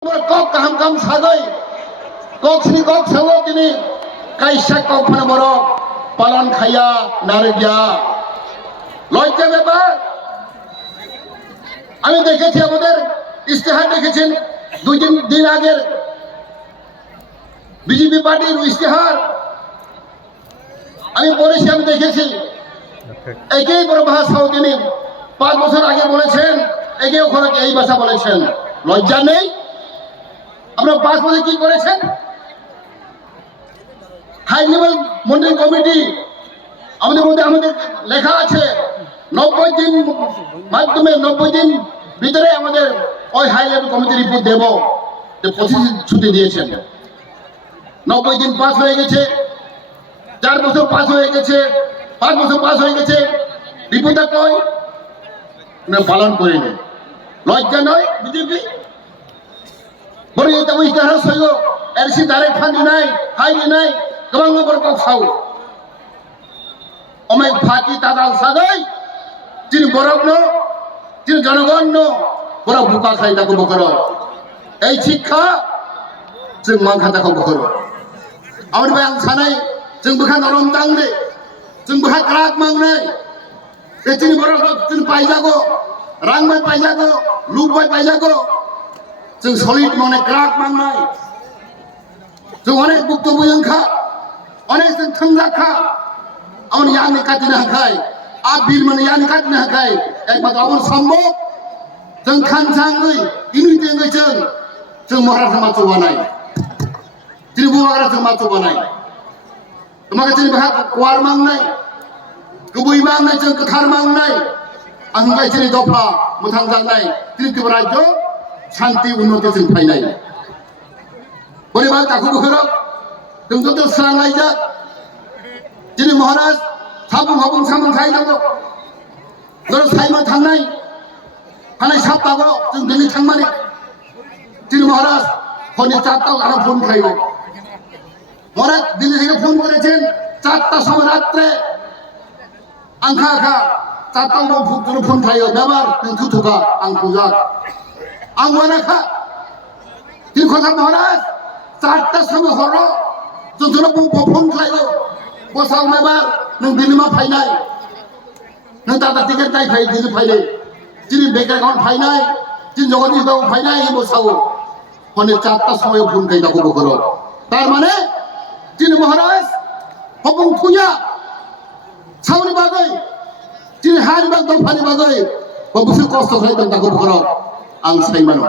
kok kaham kam sagai kok sini kok sawo kini kaisa kok phana borok পালন খাইয়া নারে গিয়া লজ্জা ব্যাপার। আমি দেখেছি আমাদের ইস্তেহার দেখেছেন দুই দিন আগের বিজেপি পার্টির ইস্তেহার আমি পড়েছি, আমি দেখেছি। একই বড় ভাষাও তিনি 5 বছর আগে বলেছেন, একই ওখানে এই ভাষা বলেছেন। লজ্জা নেই? আপনারা 5 বছর কি করেছেন? হাই লেভেল মন্ডল কমিটি আমাদের মধ্যে আমাদের লেখা আছে 90 দিন মাধ্যমে 90 দিন ভিতরে আমাদের ওই হাই লেভেল কমিটি রিপোর্ট দেব, যে প্রতিশ্রুতি দিয়েছেন। 90 দিন পাস হয়ে গেছে, 4 বছর পাস হয়ে গেছে, 5 বছর পাস হয়ে গেছে, রিপোর্টটা কই? পালন করেনি। লজ্জা নয় বিজেপি? বড় এটা ইস্তাহার সইব এরসি ডাইরেক্ট ফান্ড নাই, হাই নাই, गोबां नम्बरखौ साव अमाय फाकी तादाल सागै जिन बरफनो जिन जनगणनो बरफ बुका खायदाखौ बखरो এই শিক্ষা जों मांखादाखौ बखरो आमफ्राय आं सानाय जों बखा नरम दांदे जों बखा क्राक मांनाय बे जिन बरफ जिन पाइजागो रांबाय पाइजागो लुबाय पाइजागो जों सलिड मांनाय क्राक मांनाय जों अनेक बक्तब्य ओंखा अनेक जों थंजाखा आउन यानि काटिनो हाखाय आ बिल मन यानि काटिनो हाखाय एकमात्र आउन सम्भव जों खानसाङै इनुइटेङै जों महाराष्ट्र माचो बानाय दिनै बुवाग्रा जों माचो बानाय माखा दिनै बाहा कुवार मांनाय गुबै मांनाय जों गोथार मांनाय आं होनबाय दिनै दफा मोथां जानाय दिनै त्रिपुरा राज्य शान्ति उन्नति जों फायनाय बोरैबा दाखौ बोखोरो जोंथ' स्रां लायजाक दिनै महाराज साबुं हाबुं सामोन खायनांगौ दर सायमोन थांनाय हानाय साबतागो जों दिनै थांमाने दिनै महाराज फननि 4টাও आरो ফোন খাইব महाराज दिनै থেকে ফোন করেছেন 4টার সময় রাতে आंखा आंखा 4টাও ফোন খাইও ব্যাপার नों थुथुका आं खुजाक आं वानाखा दिनै কথা महाराज 4টার সময় हरो जोंनो फन खायो बसाव मेबार नों दिनै मा फायनाय नों दादा टिकेट नाय फाय दिनै फायदे दिनै बेंक एकाउन्ट फायनाय दिनै जगदीश बाबू फायनाय बसाव फननि 4টা সময় ফোন खायदाखौ बखरो तार माने दिनै महाराज हबुं खुया सावनि बागै दिनै हानि बाग दफानि बागै बबुसु कष्ट खायदों दाखौ बखरो आं सायमानो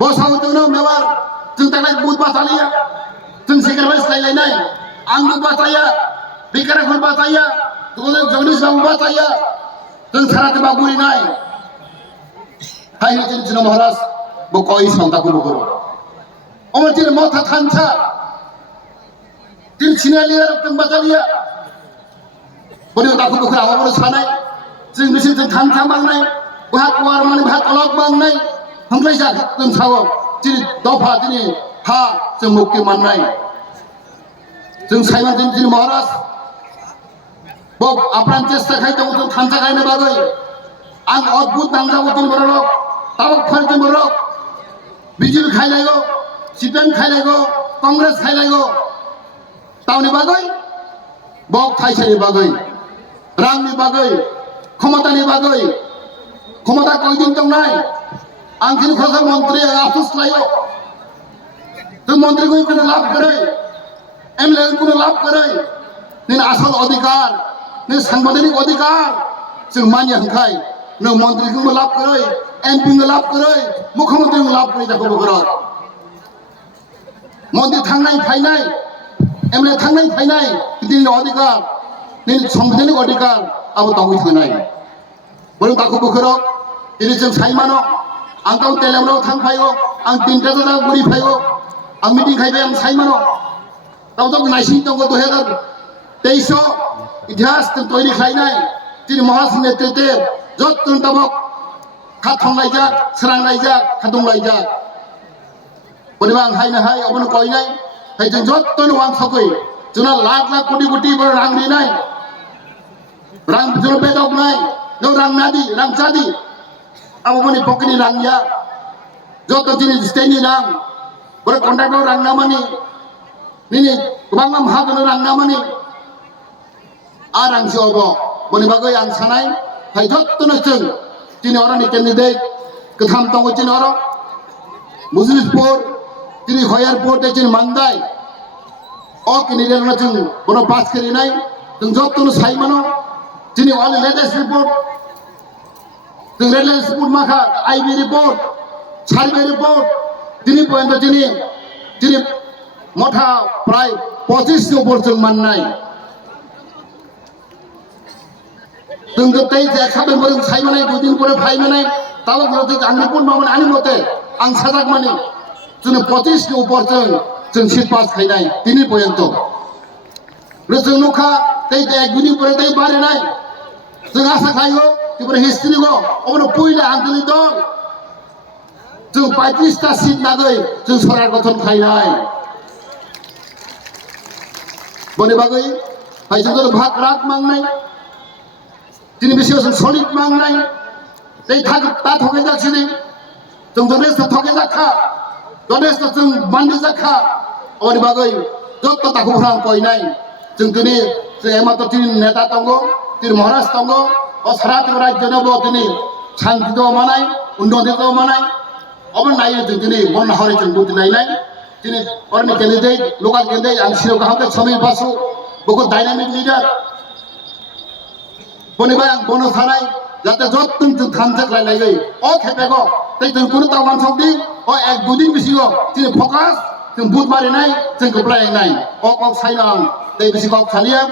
बसाव जोंनो मेबार जों थांनाय बुध बाथालिया जों सेक्रेटारि सायलायनाय आंबो बाथाया बेकाराखौ बाथाया जगदीश बाबू बाथाया जों साराते बागुरिनाय हाय दिनै महाराज बकई सावदाखौ बखरो अमर दिनै मथा थानसा दिनै सिनालिया जों बाथालिया बोरै दाखौ बखरो आमाबो सानाय जों बिसोर जों थानसा मांनाय बहा कुवार मांनाय बहा तलक मांनाय हांख्राय जा जों सावो दिनै दफा दिनै हा जों मुक्ति मोननाय जों सायमान दिनै महाराज बब आप्रान चेष्टा खायदों जों थानसा गायनो बागै आं अद्भुत नांजाबो दिन बरक ताबक फरदिन बरक बिजेपि खायलायगो सिपिएम खायलायगो कंग्रेस खायलायगो तावनि बागै बब थाइसानि बागै रांनि बागै क्षमतानि बागै क्षमता कयदिन दंनाय आं दिनै खरसा मन्त्रि आफिस लायो जों मन्त्रिखौ কোনো লাভ করে एमएलए কোনো লাভ করে नों आसल अधिकार नों साংবিধানিक अधिकार जों मानिया हंखाय नों मन्त्रिखौ लाभ करे एमपी लाभ करे मुख्यमंत्री लाभ करे दाखौ बखरो मन्त्रि थांनाय फायनाय एमएलए थांनाय फायनाय दिनै अधिकार नों संविधानिक अधिकार आबो दावै थानाय बोरै दाखौ बखरो दिनै जों सायमानो आं गाव टेलेमराव थांफायो आं 3टा जायगा गुरि फायो आं मिटिं खायबाय आं सायमानो दावतो नायसिं दङ 2023 इतिहास तैरि खालायनाय दिनै महाराज नेतृत्वे जतन दाबक खाथंलायजाक सोरांलायजाक खादंलायजाक बोरैबा आं हायनो हाय अबनो कयनाय हाय जों जतन वां सकै जोंना लाख लाख कोटि कोटि रां रिनाय रां जों बेदकनाय नों रां नादि रां चादि आबोनि पकेटनि रांया যত জিনিস স্টেনি রাং বড় কন্ট্রাক্টর রাং নামানি নিনি गोबां माहाजोन रां नामानि आर आं जिउआव बनि बागै आं सानाय फाय जत्तनो जों दिनै अरानि केन्डिडेट गोथाम दङ दिनै अर मुजलिसपुर दिनै हयारपुर दिनै मांदाय अ केन्डिडेटनो जों बनो पास करिनाय जों जत्तनो सायमानो दिनै अल लेटेस्ट रिपोर्ट जों लेटेस्ट रिपोर्ट माखा आईबी रिपोर्ट सार्भे रिपोर्ट दिनै पयन्त दिनै मथा प्राय 25 नि ऊपर जों माननाय जों गतै जेखाबे बोरों सायमानाय दुदिन परे फायमानाय ताबो गतै आंनि पुन मामोन आंनि मते आं साजाक माने जों 25 नि ऊपर जों सीट पास खायनाय दिनै पयन्त जों नुखा तै एक दुनि परे तै बारेनाय जों आशा खायो कि हिस्ट्री गो अबनो पयले आंतलिक दल जों 35 टा सीट लागै जों सरकार गठन खायनाय बने बागै फायजों भाग राग मांगनाय दिनै बिसोर जों सलिड मांगनाय दै थाग ता थगे जाखिनि जों जनेस थगे जाखा जनेस जों मानदि जाखा बने बागै जत्त ताखौ फ्रां पयनाय जों दिनै जों एमात्र तीन नेता दङ तीन महाराज दङ अ सारा राज्यनो बो दिनै शान्ति दो मानाय उन्नति दो मानाय अबन नायो जों दिनै मन हारि जों बुद्धि नायनाय दिनै अरनि केन्डिडेट लोकाल केन्डिडेट आं सिरो गाहामते समीर बासु बहुत डायनामिक लीडर बनिबाय आं बनो थानाय जाते जत्तन जों थामजक रायलायगै अ खेपेगो तै जों कुनु तावान सकदि अ एक दुदिन बिसिगो दिनै फकास जों बुध मारिनाय जों गोप्लायनाय अ साइनां तै बिसिगो सालिया